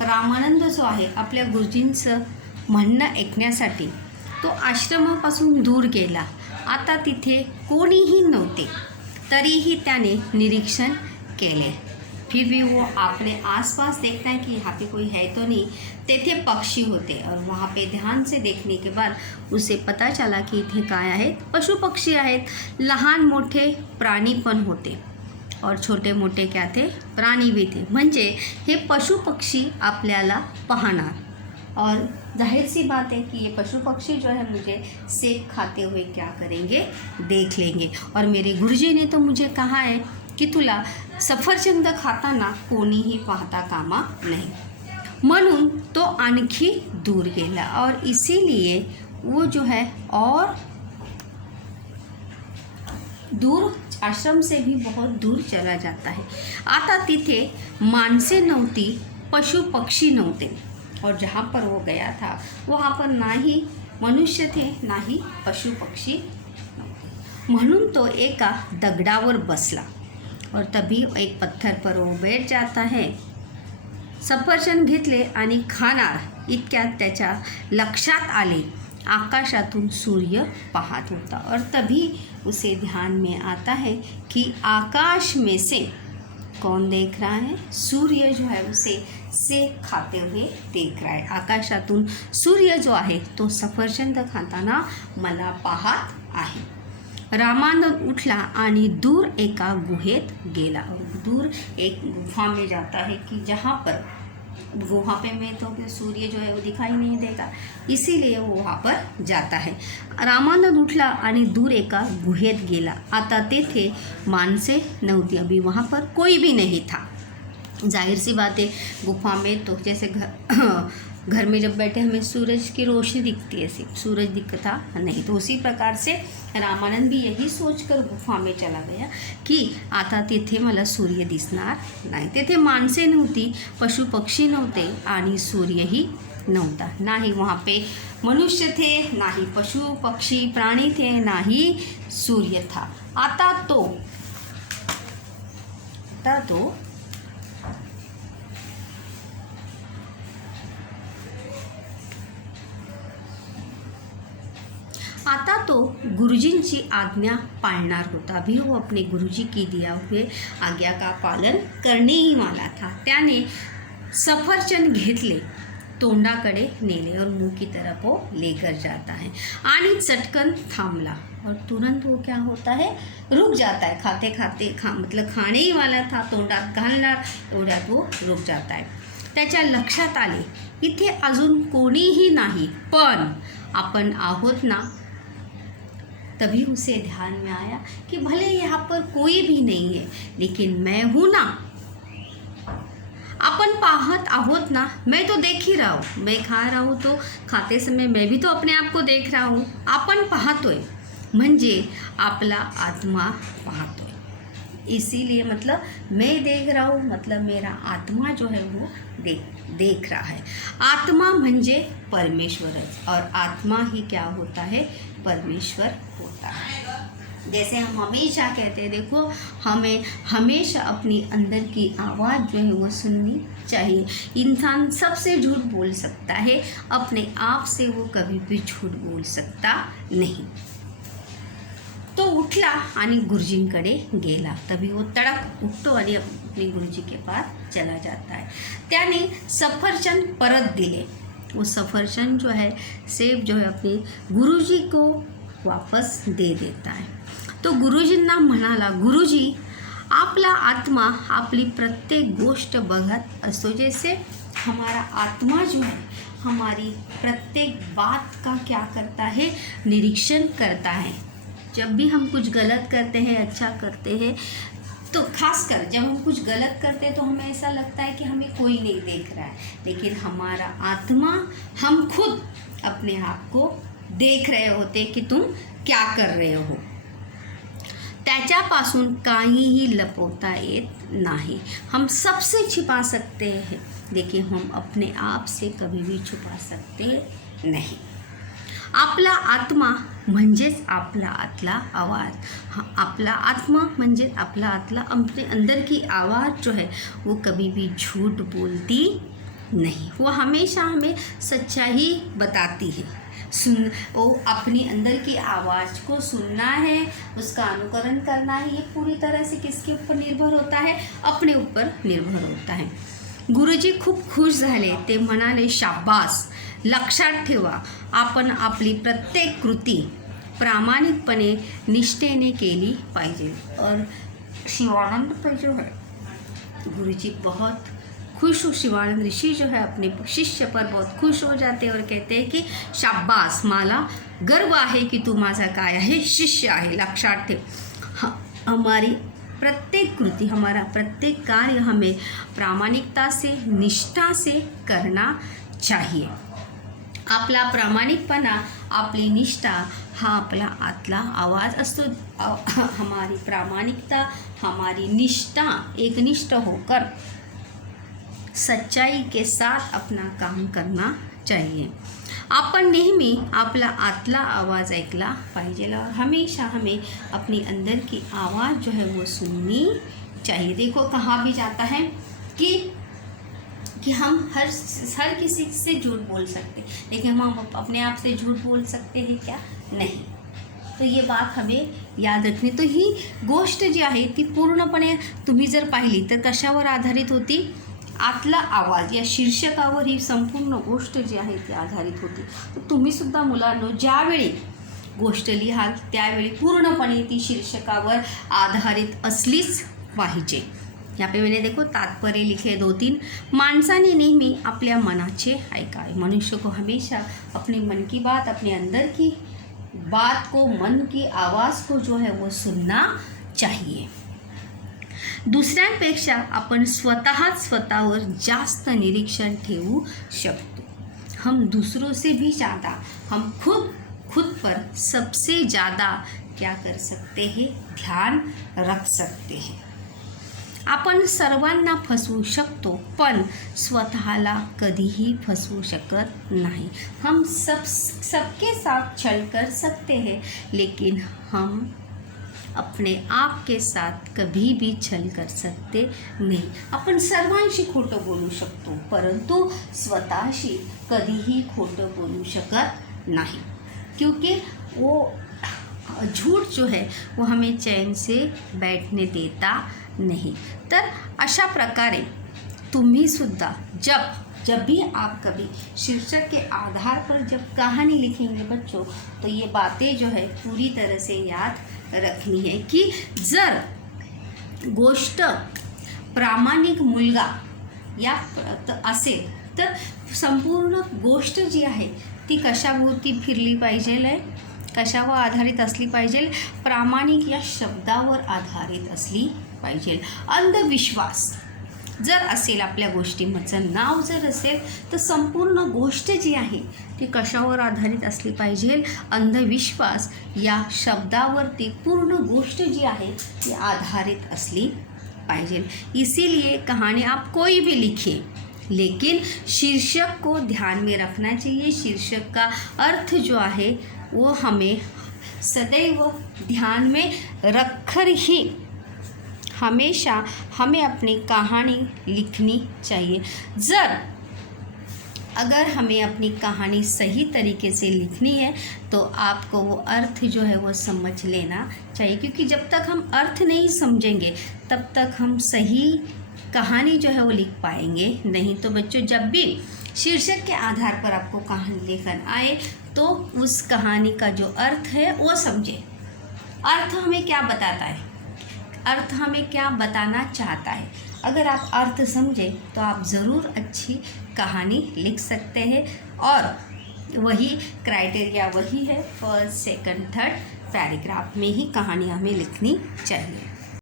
रामानंद जो आहे आपल्या गुरुजींचं म्हणणं ऐकण्यासाठी तो आश्रमापासून दूर गेला. आता तिथे कोणीही नव्हते, तरीही त्याने निरीक्षण केले. फिर भी वो अपने आसपास देखता है कि यहाँ पे कोई है तो नहीं. तेथे पक्षी होते और वहाँ पे ध्यान से देखने के बाद उसे पता चला की इथे काय आहेत, पशु पक्षी आहेत. लहान मोठे प्राणी पण होते और छोटे मोठे क्या थे, प्राणी भी थे. म्हणजे हे पशु पक्षी आपल्याला पाहणार और जाहिर सी बात है कि ये पशु पक्षी जो है मुझे सेब खाते हुए क्या करेंगे, देख लेंगे. और मेरे गुरुजी ने तो मुझे कहा है की तुला सफरचंद खाताना कोणीही पाहता कामा नहीं. म्हणून तो आणखी दूर गेला और इसीलिए वो जो है और दूर, आश्रम से भी बहुत दूर चला जाता है. आता तिथे माणसे नव्हती, पशु पक्षी नव्हते और जहाँ पर वो गया था वहाँ पर ना ही मनुष्य थे ना ही पशु पक्षी नव्हते. म्हणून तो एका दगडावर बसला और तभी एक पत्थर पर वो बैठ जाता है. सफरचंद घेतले आणि खाणार इतक्यात त्याच्या लक्षात आले आकाशातून सूर्य पाहत होता. और तभी उसे ध्यान में आता है कि आकाश में से कौन देख रहा है, सूर्य जो है उसे सेब खाते हुए देख रहा है. आकाशातून सूर्य जो आहे तो सफरचंद खाताना मला पाहत आहे. रामानंद उठला आणि दूर एका गुहेत गेला. दूर एक गुफा में जाता है कि जहाँ पर गुफा पे में तो सूर्य जो है वो दिखाई नहीं देता, इसीलिए वो वहाँ पर जाता है. रामानंद उठला आणि दूर एका गुहेत गेला. आता तेथे माणसे नव्हती, अभी वहाँ पर कोई भी नहीं था. जाहिर सी बात है गुफा में तो जैसे घर में जब बैठे हमें सूरज की रोशनी दिखती है, सिर्फ सूरज दिखता नहीं, तो उसी प्रकार से रामानंद भी यही सोचकर गुफा में चला गया की आता तिथे मला सूर्य दिसणार नाही. तेथे माणसे नव्हती, पशु पक्षी नव्हते आणि सूर्यही नव्हता. नाही वहाँ पे मनुष्य थे, ना ही पशु पक्षी प्राणी थे, ना ही सूर्य था. आता तो गुरुजींची आज्ञा पाळणार होता. अभी वो अपने गुरुजी की दिया हुए आज्ञा का पालन करने ही वाला था. त्याने सफरचंद घेतले, तोंडाकडे नेले और मुंह की तरफ वो लेकर जाता है आणि चटकन थांबला और तुरंत वो क्या होता है, रुक जाता है. खाते खाते मतलब खाणे ही वाला था, तोंडात घालणार एवढ्यात वो रुक जाता है. त्याच्या लक्षात आले इथे अजून कोणीही नाही, पण आपण आहोत ना. तभी उसे ध्यान में आया कि भले यहाँ पर कोई भी नहीं है लेकिन मैं हूँ ना. अपन पाहत आहोत ना, मैं तो देख ही रहा हूँ, मैं खा रहा हूँ तो खाते समय मैं भी तो अपने आप को देख रहा हूँ. आपण पाहतोय म्हणजे आपला आत्मा पाहतोय. इसीलिए मतलब मैं देख रहा हूँ, मतलब मेरा आत्मा जो है वो देख रहा है. आत्मा म्हणजे परमेश्वरच और आत्मा ही क्या होता है, परमेश्वर होता है. जैसे हम हमेशा कहते हैं, देखो हमें हमेशा अपनी अंदर की आवाज़ जो है वो सुननी चाहिए. इंसान सबसे झूठ बोल सकता है, अपने आप से वो कभी भी झूठ बोल सकता नहीं. तो उठला आणि गुरुजींकडे गेला. तभी वो तड़क उठतो आणि अपने गुरुजी के पास चला जाता है. त्याने सफरचंद परत दिले. वो सफरचंद जो है, सेब जो है अपने गुरुजी को वापस दे देता है. तो गुरुजींना म्हणाला, गुरुजी आपला आत्मा आपली प्रत्येक गोष्ट बघत असतो. जैसे हमारा आत्मा जो है हमारी प्रत्येक बात का क्या करता है, निरीक्षण करता है. जब भी हम कुछ गलत करते हैं, अच्छा करते हैं, तो खासकर जब हम कुछ गलत करते हैं तो हमें ऐसा लगता है कि हमें कोई नहीं देख रहा है, लेकिन हमारा आत्मा, हम खुद अपने आप को देख रहे होते कि तुम क्या कर रहे हो. त्याच्यापासून काहीही लपवता येत नाही. हम सबसे छिपा सकते हैं, लेकिन हम अपने आप से कभी भी छुपा सकते नहीं. आपला आत्मा म्हणजेच आपला आतला आवाज़, आपला आत्मा म्हणजे आपला आतला अपने अंदर की आवाज़ जो है वो कभी भी झूठ बोलती नहीं, वो हमेशा हमें सच्चाई बताती है। वो अपनी अंदर की आवाज़ को सुनना है, उसका अनुकरण करना है, ये पूरी तरह से किसके ऊपर निर्भर होता है? अपने ऊपर निर्भर होता है। गुरुजी खूप खुश झाले, ते म्हणाले शाबास, लक्षात ठेवा आपण आपली प्रत्येक कृती प्रामाणिकपणे निष्ठेने केली पाहिजे। और शिवानंद पर जो है गुरुजी बहुत खुश हो, शिवानंद ऋषि जो है अपने शिष्य पर बहुत खुश हो जाते हैं और कहते हैं कि शाबास, मला गर्व आहे की तू माझा काय आहे? शिष्य आहे। लक्षात ठेव, हमारी प्रत्येक कृति, हमारा प्रत्येक कार्य हमें प्रामाणिकता से, निष्ठा से करना चाहिए। आपला प्रामाणिकपणा, आपली निष्ठा हा आपला आतला आवाज़ असतो। हमारी प्रामाणिकता, हमारी निष्ठा, एकनिष्ठ होकर सच्चाई के साथ अपना काम करना चाहिए। आपण नेहमी आपला आतला आवाज़ ऐकला पाहिजे और हमेशा हमें अपनी अंदर की आवाज़ जो है वो सुननी चाहिए। देखो कहा भी जाता है कि हम हर किसी से झूठ बोल सकते हैं, लेकिन हम अपने आप से झूठ बोल सकते हैं क्या? नहीं। तो ये बात हमें याद रखनी। तो ही गोष्ट जी आहे ती पूर्णपणे तुम्ही जर पाहिली तर कशावर आधारित होती? आतला आवाज़ या शीर्षकावर ही संपूर्ण गोष्ट जी आहे ती आधारित होती। तर तुम्हीसुद्धा मुलांनो ज्यावेळी गोष्ट लिहाल त्यावेळी पूर्णपणे ती शीर्षकावर आधारित असलीच पाहिजे। यहाँ पे मैंने देखो तात्पर्य लिखे 2-3। माणसाने नेहमी आपल्या मनाचे ऐकावे। मनुष्य को हमेशा अपने मन की बात, अपने अंदर की बात को, मन की आवाज़ को जो है वो सुनना चाहिए। दुसऱ्यांपेक्षा आपण स्वतःवर जास्त निरीक्षण ठेवू शकतो। हम दूसरों से भी ज़्यादा, हम खुद पर सबसे ज़्यादा क्या कर सकते हैं? ध्यान रख सकते हैं। आपण सर्वांना फसवू शकतो पण स्वतःला कधीही फसवू शकत नाही। हम सबके साथ छल कर सकते हैं, लेकिन हम अपने आप के साथ कभी भी छल कर सकते नाही। आपण सर्वांशी खोटं बोलू शकतो, परंतु स्वतःशी कधीही खोटं बोलू शकत नाही, क्योंकि वो झूठ जो है वो हमें चैन से बैठने देता नहीं। तर अशा प्रकारे तुम्ही सुद्धा जब भी आप कभी शीर्षक के आधार पर जब कहानी लिखेंगे बच्चों, तो ये बातें जो है पूरी तरह से याद रखनी है की जर गोष्ट प्रामाणिक मुलगा या असेल तर संपूर्ण गोष्ट जी आहे ती कशाभोवती फिरली पाहिजे, कशावर आधारित असली पाहिजे? प्रामाणिक या शब्दावर आधारित असली पाहिजे। अंधविश्वास जर असेल, आपल्या गोष्टीचं नाव जर असेल, तर संपूर्ण गोष्ट जी आहे ती कशावर आधारित असली पाहिजे? अंधविश्वास या शब्दावरती पूर्ण गोष्ट जी आहे ती आधारित असली पाहिजे। इसीलिए कहानी आप कोई भी लिखिए, लेकिन शीर्षक को ध्यान में रखना चाहिए। शीर्षक का अर्थ जो है वो हमें सदैव ध्यान में रखकर ही हमेशा हमें अपनी कहानी लिखनी चाहिए। अगर हमें अपनी कहानी सही तरीके से लिखनी है तो आपको वो अर्थ जो है वो समझ लेना चाहिए, क्योंकि जब तक हम अर्थ नहीं समझेंगे तब तक हम सही कहानी जो है वो लिख पाएंगे नहीं। तो बच्चों जब भी शीर्षक के आधार पर आपको कहानी लेखन आए तो उस कहानी का जो अर्थ है वो समझे। अर्थ हमें क्या बताता है, अर्थ हमें क्या बताना चाहता है। अगर आप अर्थ समझे तो आप ज़रूर अच्छी कहानी लिख सकते हैं। और वही क्राइटेरिया वही है, फर्स्ट, सेकंड, थर्ड पैराग्राफ में ही कहानी हमें लिखनी चाहिए।